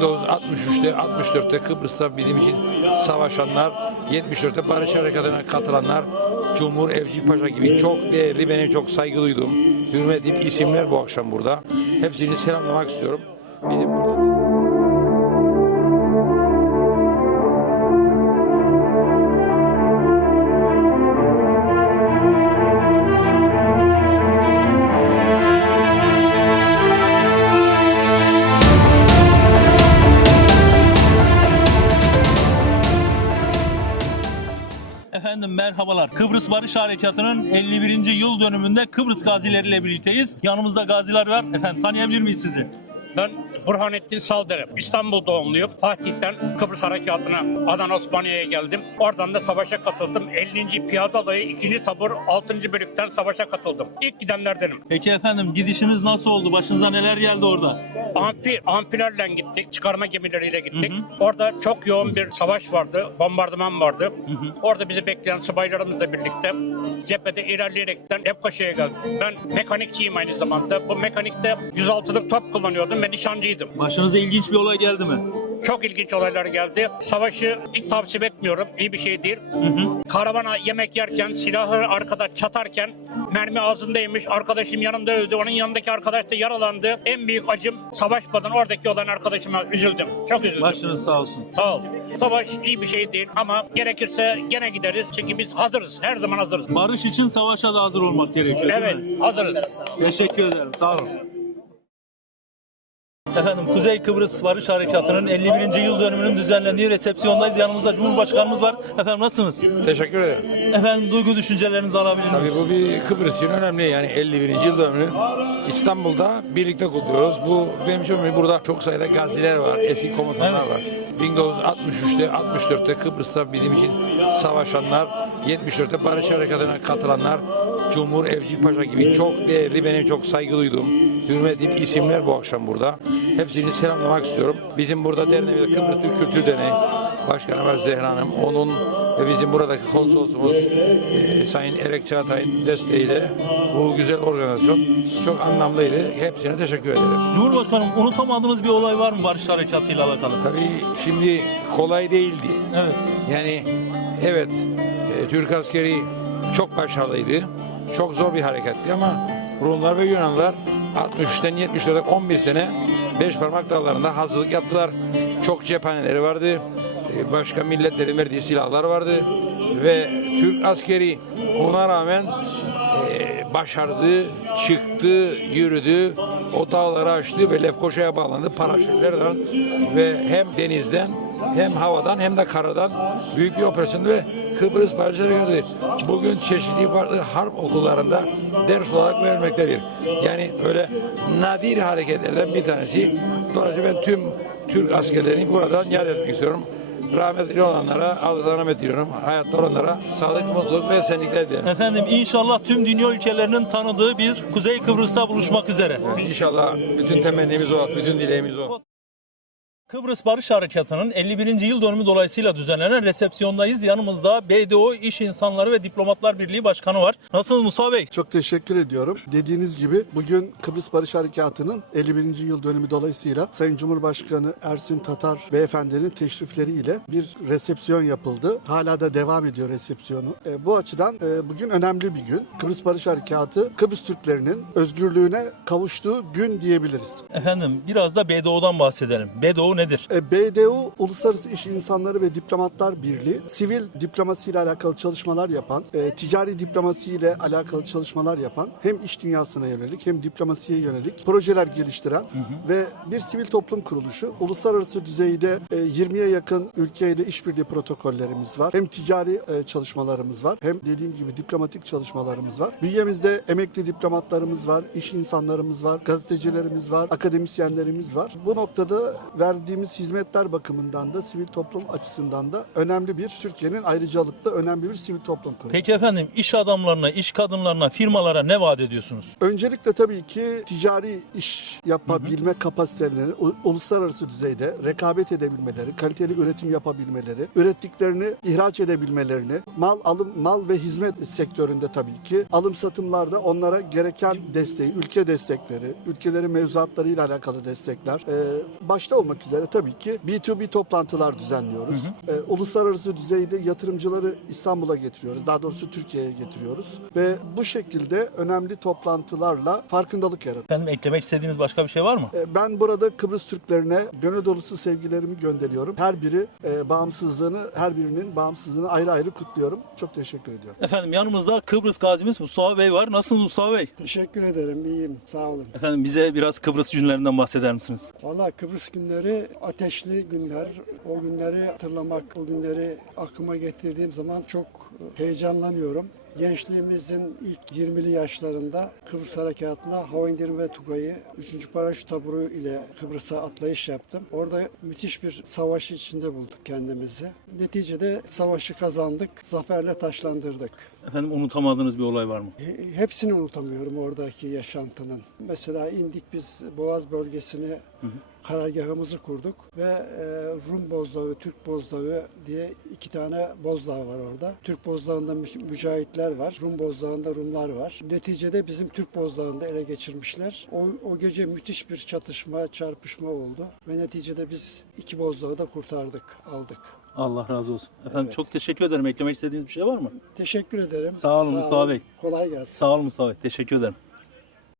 1963'te 64'te Kıbrıs'ta bizim için savaşanlar, 74'te Barış Harekatı'na katılanlar, Cumhur Evci Paşa gibi çok değerli, benim çok saygı duyduğum, hürmet ettiğim isimler bu akşam burada. Hepsini selamlamak istiyorum. Bizim burada... merhabalar. Kıbrıs Barış Harekatı'nın 51. yıl dönümünde Kıbrıs gazileriyle birlikteyiz. Yanımızda gaziler var. Efendim tanıyabilir miyiz sizi? Ben Burhanettin Saldırı. İstanbul doğumluyum. Fatih'ten Kıbrıs Harekatı'na Adana Osmaniye'ye geldim. Oradan da savaşa katıldım. 50. Piyade Alayı 2. Tabur 6. Bölük'ten savaşa katıldım. İlk gidenlerdenim. Peki efendim gidişiniz nasıl oldu? Başınıza neler geldi orada? Amfi, amfilerle gittik. Çıkarma gemileriyle gittik. Orada çok yoğun bir savaş vardı. Bombardıman vardı. Orada bizi bekleyen subaylarımızla birlikte cephede ilerleyerekten Lefkoşa'ya geldim. Ben mekanikçiyim aynı zamanda. Bu mekanikte 106'lık top kullanıyordum ve nişancıydım. Başınıza ilginç bir olay geldi mi? Çok ilginç olaylar geldi. Savaşı hiç tavsiye etmiyorum. İyi bir şey değil. Karavana yemek yerken, silahı arkada çatarken mermi ağzındaymış. Arkadaşım yanımda öldü. Onun yanındaki arkadaş da yaralandı. En büyük acım savaşmadan oradaki olan arkadaşıma üzüldüm. Çok üzüldüm. Başınız sağ olsun. Sağ ol. Savaş iyi bir şey değil ama gerekirse gene gideriz. Çünkü biz hazırız. Her zaman hazırız. Barış için savaşa da hazır olmak gerekiyor Evet, hazırız. Teşekkür ederim. Sağ olun. Efendim Kuzey Kıbrıs Barış Harekatı'nın 51. yıl dönümünün düzenlendiği resepsiyondayız. Yanımızda Cumhurbaşkanımız var. Efendim nasılsınız? Teşekkür ederim. Efendim duygu düşüncelerinizi alabilir Tabii bu bir Kıbrıs için önemli yani 51. yıl dönümünü İstanbul'da birlikte kutluyoruz. Bu benim için önemli. Burada çok sayıda gaziler var, eski komutanlar var. 1963'te, 64'te Kıbrıs'ta bizim için savaşanlar, 74'te Barış Harekatı'na katılanlar, Cumhur Evci Paşa gibi çok değerli, benim çok saygı duyduğum, hürmet ettiğim isimler bu akşam burada. Hepsini selamlamak istiyorum. Bizim burada derneğimiz Kıbrıs Türk Kültür Derneği Başkanı var Zehra Hanım. Onun ve bizim buradaki konsolosumuz e, Sayın Erek Çağatay'ın desteğiyle bu güzel organizasyon çok anlamlıydı. Hepsine teşekkür ederim. Cumhurbaşkanım unutamadığınız bir olay var mı Barış Harekatı ile alakalı? Tabii şimdi kolay değildi. Evet. Yani evet e, Türk askeri çok başarılıydı. Çok zor bir hareketti ama Rumlar ve Yunanlar 63'ten 74'e 11 sene beş parmak dağlarında hazırlık yaptılar. Çok cephaneleri vardı. E, Başka milletlerin verdiği silahlar vardı. Ve Türk askeri buna rağmen e, başardı, çıktı, yürüdü, o dağları aştı ve Lefkoşa'ya bağlandı paraşütlerden ve hem denizden hem havadan hem de karadan büyük bir operasyon ve Kıbrıs Barış Harekatı bugün çeşitli farklı harp okullarında ders olarak verilmektedir. Yani öyle nadir hareketlerden bir tanesi. Dolayısıyla ben tüm Türk askerlerini buradan yad etmek istiyorum. Rahmetli olanlara Allah'a rahmet diliyorum. Hayatta olanlara sağlık, mutluluk ve esenlikler dilerim. Efendim inşallah tüm dünya ülkelerinin tanıdığı bir Kuzey Kıbrıs'ta buluşmak üzere. İnşallah bütün temennimiz o, bütün dileğimiz o. Kıbrıs Barış Harekatı'nın 51. yıl dönümü dolayısıyla düzenlenen resepsiyondayız. Yanımızda BDO İş İnsanları ve Diplomatlar Birliği Başkanı var. Nasılsınız Musa Bey? Çok teşekkür ediyorum. Dediğiniz gibi bugün Kıbrıs Barış Harekatı'nın 51. yıl dönümü dolayısıyla Sayın Cumhurbaşkanı Ersin Tatar beyefendinin teşrifleriyle bir resepsiyon yapıldı. Hala da devam ediyor resepsiyonu. E, bu açıdan e, bugün önemli bir gün. Kıbrıs Barış Harekatı Kıbrıs Türklerinin özgürlüğüne kavuştuğu gün diyebiliriz. Efendim biraz da BDO'dan bahsedelim. BDO nedir? E, BDU Uluslararası İş İnsanları ve Diplomatlar Birliği sivil diplomasiyle alakalı çalışmalar yapan, e, ticari diplomasiyle alakalı çalışmalar yapan hem iş dünyasına yönelik hem diplomasiye yönelik projeler geliştiren ve bir sivil toplum kuruluşu. Uluslararası düzeyde e, 20'ye yakın ülkeyle işbirliği protokollerimiz var. Hem ticari e, çalışmalarımız var hem dediğim gibi diplomatik çalışmalarımız var. Bünyemizde emekli diplomatlarımız var, iş insanlarımız var, gazetecilerimiz var, akademisyenlerimiz var. Bu noktada verdiğimiz hizmetler bakımından da sivil toplum açısından da önemli bir Türkiye'nin ayrıcalıklı önemli bir sivil toplum kurumu. Peki efendim iş adamlarına, iş kadınlarına, firmalara ne vaat ediyorsunuz? Öncelikle tabii ki ticari iş yapabilme kapasitelerini u- uluslararası düzeyde rekabet edebilmeleri, kaliteli üretim yapabilmeleri, ürettiklerini ihraç edebilmelerini, mal alım mal ve hizmet sektöründe tabii ki alım satımlarda onlara gereken desteği, ülke destekleri, ülkelerin mevzuatlarıyla alakalı destekler, e, başta olmak üzere üzere tabii ki B2B toplantılar düzenliyoruz. E, uluslararası düzeyde yatırımcıları İstanbul'a getiriyoruz. Daha doğrusu Türkiye'ye getiriyoruz. Ve bu şekilde önemli toplantılarla farkındalık yaratıyoruz. Efendim eklemek istediğiniz başka bir şey var mı? E, Ben burada Kıbrıs Türklerine gönül dolusu sevgilerimi gönderiyorum. Her biri e, bağımsızlığını, her birinin bağımsızlığını ayrı ayrı kutluyorum. Çok teşekkür ediyorum. Efendim yanımızda Kıbrıs gazimiz Mustafa Bey var. Nasılsınız Mustafa Bey? Teşekkür ederim, iyiyim. Sağ olun. Efendim bize biraz Kıbrıs günlerinden bahseder misiniz? Valla Kıbrıs günleri ateşli günler. O günleri hatırlamak, o günleri aklıma getirdiğim zaman çok heyecanlanıyorum. Gençliğimizin ilk 20'li yaşlarında Kıbrıs Harekatı'na hava indirme ve Tugay'ı 3. Paraşüt taburu ile Kıbrıs'a atlayış yaptım. Orada müthiş bir savaş içinde bulduk kendimizi. Neticede savaşı kazandık, zaferle taşlandırdık. Efendim unutamadığınız bir olay var mı? He- Hepsini unutamıyorum oradaki yaşantının. Mesela indik biz Boğaz bölgesine karargahımızı kurduk ve e, Rum bozdağı, Türk bozdağı diye iki tane bozdağı var orada. Türk bozdağında mü- mücahitler var, Rum bozdağında Rumlar var. Neticede bizim Türk bozdağında ele geçirmişler. O, o gece müthiş bir çatışma, çarpışma oldu ve neticede biz iki bozdağı da kurtardık, aldık. Allah razı olsun. Efendim Evet. çok teşekkür ederim. Eklemek istediğiniz bir şey var mı? Teşekkür ederim. Sağ olun Mustafa Bey. Kolay gelsin. Sağ olun Mustafa Bey. Teşekkür ederim.